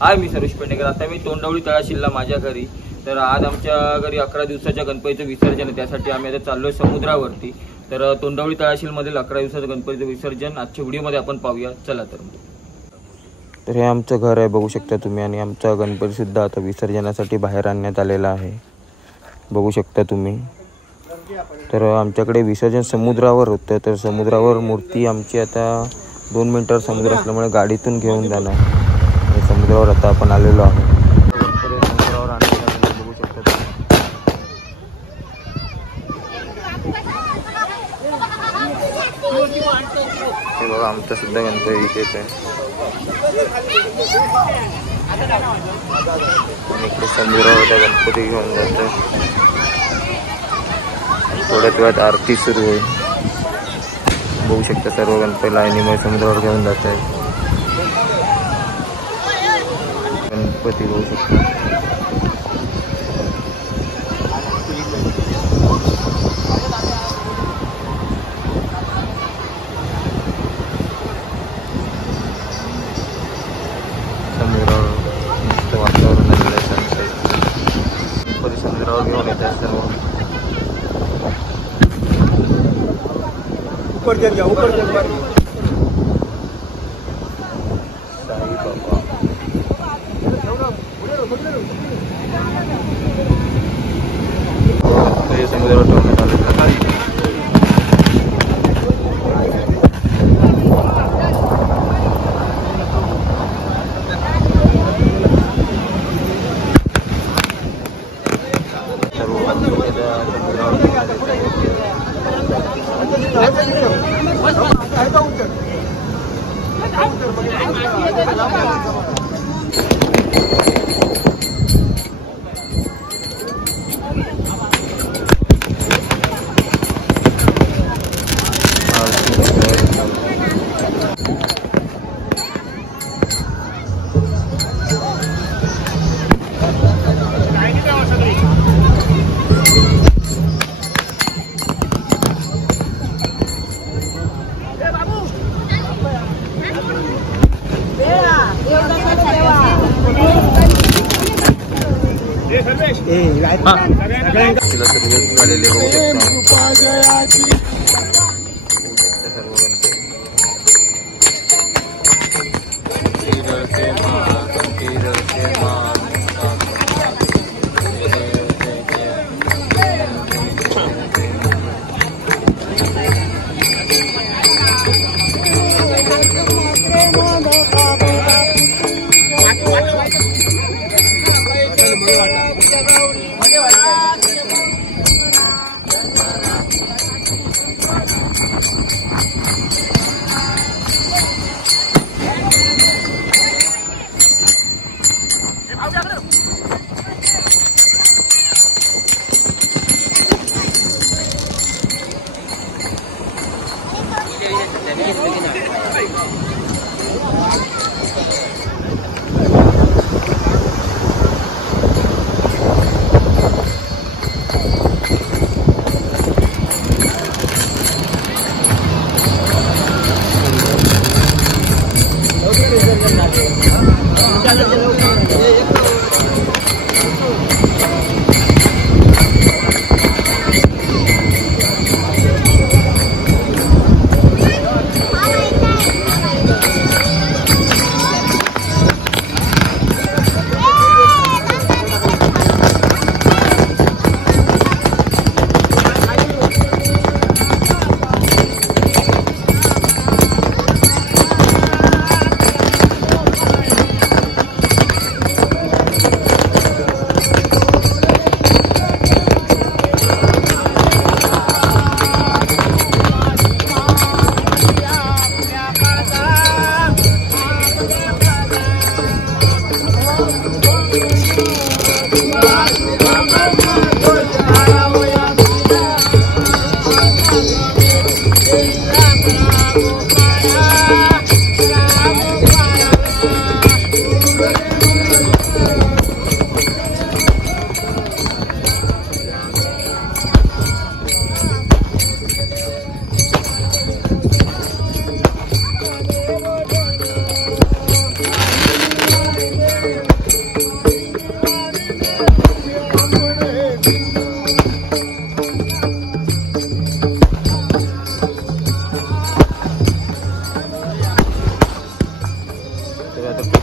हाय, मी सरोश पेंडेकर. आता मी तोंडवळी तळाशीलला माझ्या घरी. तर आज आमच्या घरी 11 दिवसाच्या गणपतीचं विसर्जन आहे. त्यासाठी आम्ही आता चाललोय समुद्रावरती. तर तोंडवळी तळाशीलमधील 11 दिवसाचं गणपतीचं विसर्जन आजच्या व्हिडिओमध्ये आपण पाहूया. चला तर हे आमचं घर आहे, बघू शकता तुम्ही. आणि आमचा गणपतीसुद्धा आता विसर्जनासाठी बाहेर आणण्यात आलेला आहे, बघू शकता तुम्ही. तर आमच्याकडे विसर्जन समुद्रावर होतं. तर समुद्रावर मूर्ती आमची आता 2 मिनिटावर समुद्र असल्यामुळे गाडीतून घेऊन जाणार. समुद्रावर आता आपण आलेलो आहोत. समुद्रावर आणलेलं बघू शकता हे बघा, आमचा सुद्धा गणपती इथेच आहे. आणि इकडे समुद्रावर त्या गणपती घेऊन जातो. थोड्याच वेळात आरती सुरू होईल. बघू शकता सर्व गणपती लाईनीमुळे समुद्रावर घेऊन जात आहेत. गणपती बघू शकता. समुद्रावर मस्त वातावरण झालेलं आहे. सनसेट. गणपती समुद्रावर घेऊन येत आहे सर्व. समुद्रावर ठेवण्यात आलेलं आहे.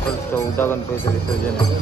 टोटल 14 गणपतीचं विसर्जन आहे.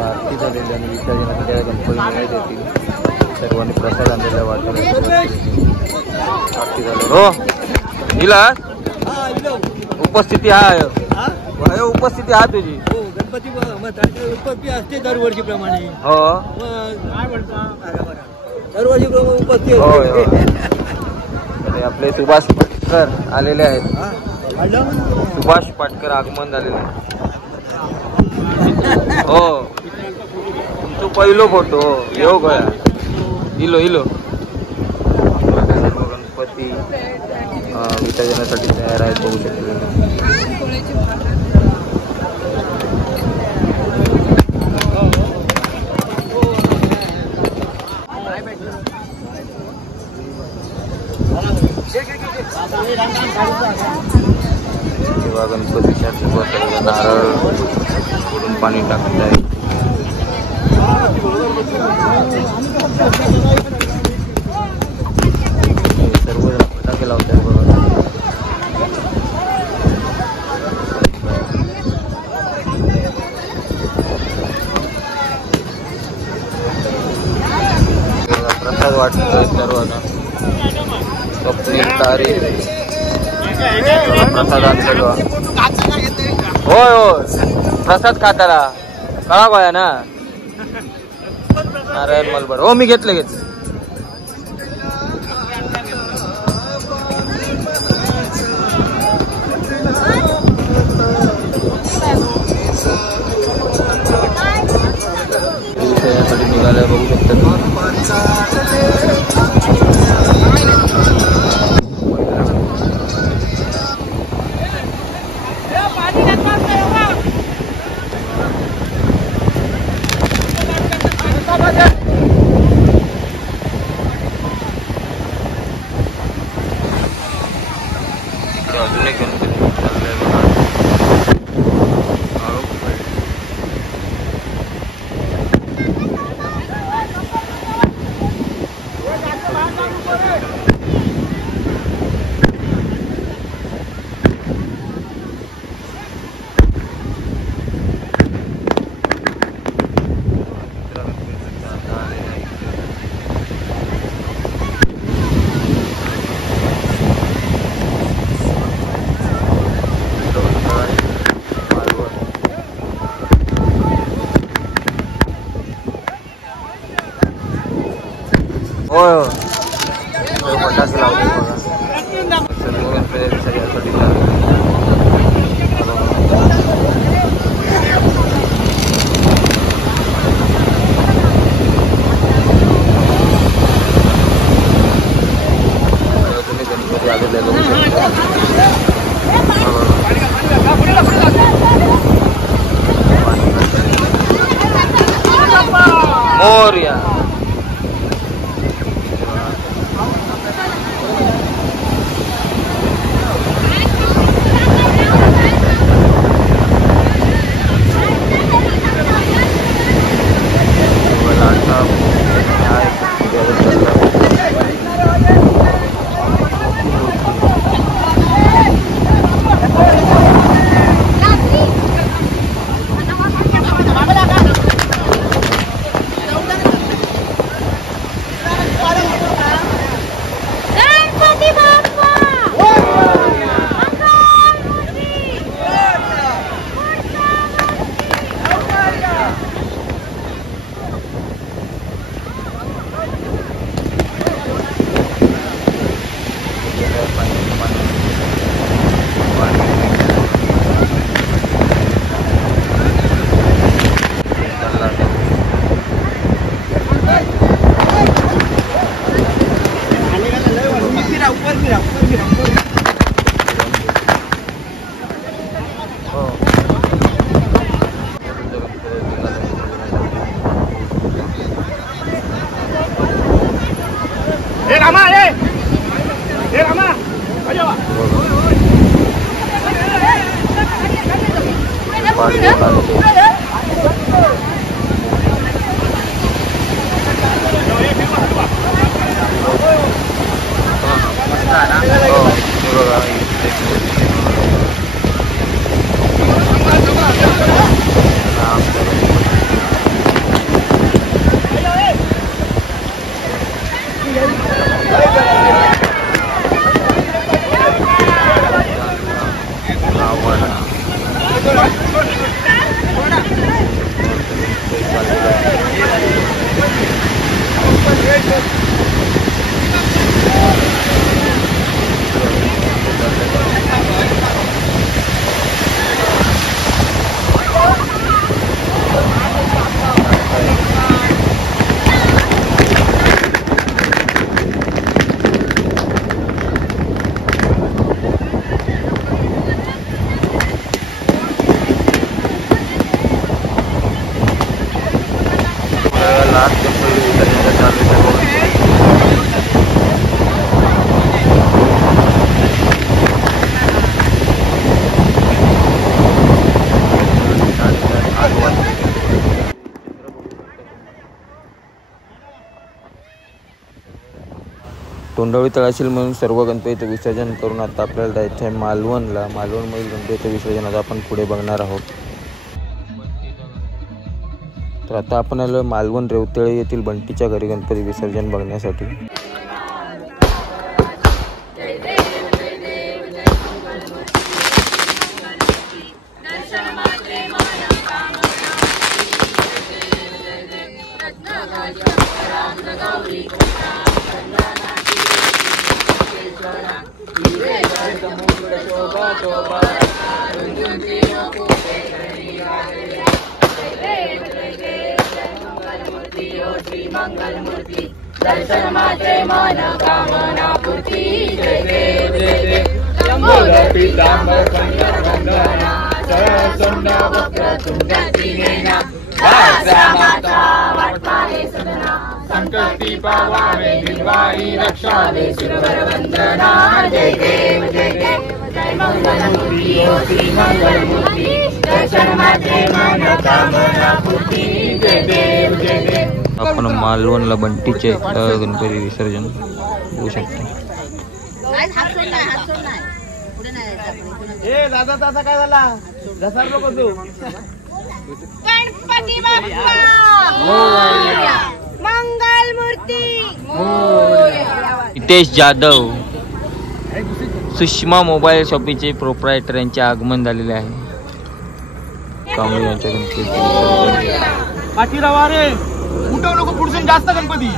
आरती झालेली आणि विसर्जनासाठी गणपती मिळत येतील. सर्वांनी प्रसाद आणलेला वाटून आरती झाली. हो हिला उपस्थिती आहे, उपस्थिती आहे तुझी. गणपती उपस्थिती असते दरवर्षीप्रमाणे. हो दरवर्षीप्रमाणे उपस्थिती. आपले सुभाष पाटकर आलेले आहेत. सुभाष पाटकर आगमन झालेले आहे. हो तुमचं पहिलो फोटो येऊ गया. इलो इलो गणपती विसर्जनासाठी तयार आहेत, बघू शकतो. तेव्हा गणपतीच्या सोबत नारळ फोडून पाणी टाकत आहे. सर्व फटाके लावत आहे बघा. प्रसाद वाटतोय सर्वांना. स्वप्नील तारी प्रसाद आणलेलो. होय होय प्रसाद खाताना कळा गोया ना. नारायण मलबार. हो मी घेतले. निघालाय बघू शकता. अजून एक गणपती चाललाय बघा. तोंडवळी तळाशील म्हणून सर्व गणपतीचं विसर्जन करून आता आपल्याला जायचं आहे मालवणला. मालवणमधील गणपतीचं विसर्जन आता आपण पुढे बघणार आहोत. तर आता आपण आलो मालवण रेवतळे येथील बंटीच्या घरी गणपती विसर्जन बघण्यासाठी. दर्शन मात्रे मन कामना पूर्ती जय देव जय देव लंबोदर पीतांबर पंकर वंदना सरसुंड वक्रतुंड सिनेना वाचा माता वाटपाले सदना संकल्पी पावावे निर्वाही रक्षावे शिरवर वंदना जय देव जय देव जय मंगलमूर्ती ओ श्री मंगलमूर्ती दर्शन मात्रे मन कामना पूर्ती जय देव जय देव. आपण मालवणला बंटीचे गणपती विसर्जन होऊ शकतो. दादा दादा काय झाला जसा नको तू गणपती बाप्पा मोरया मंगल मूर्ती मोरया. हितेश जाधव सुषमा मोबाईल शॉपीचे प्रोप्रायटर यांचे आगमन झालेले आहे. कांबळे यांच्या गणपती पाठीरावा रे उठव नको पुढसून जास्त गणपती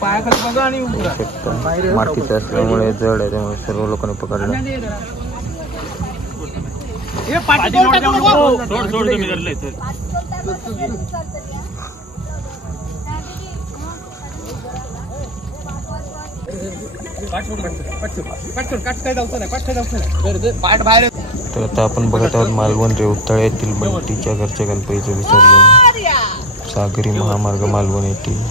पायाखाली बघा आणि मातीचं असल्यामुळे जड आहे त्यामुळे सर्व लोकांनी पकडलं. तर आता आपण बघत आहोत मालवण रेवतळे येथील बंटीच्या घरच्या गणपतीचं विसर्जन सागरी महामार्ग मालवण येथील.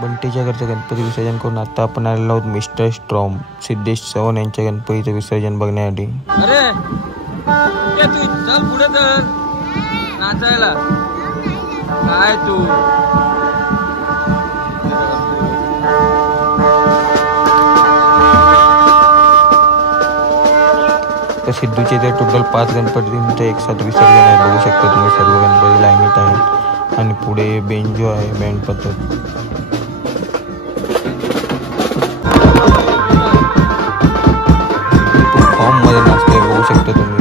बंटीच्या घरचं गणपती विसर्जन करून आता आपण आलेलो आहोत मिस्टर स्ट्रॉम सिद्धेश चव्हाण यांच्या गणपतीचं विसर्जन बघण्यासाठी. अरे तू चल पुढे तर नाचायला काय तू तर सिद्धूचे ते टोटल 5 गणपतींचं एक साथ विसर्जन आहे. बघू शकता तुम्ही सर्व गणपती लाईनीत आहेत आणि पुढे बेंजो आहे बँड पद्धत. फॉर्म मध्ये नाचते बघू शकता तुम्ही.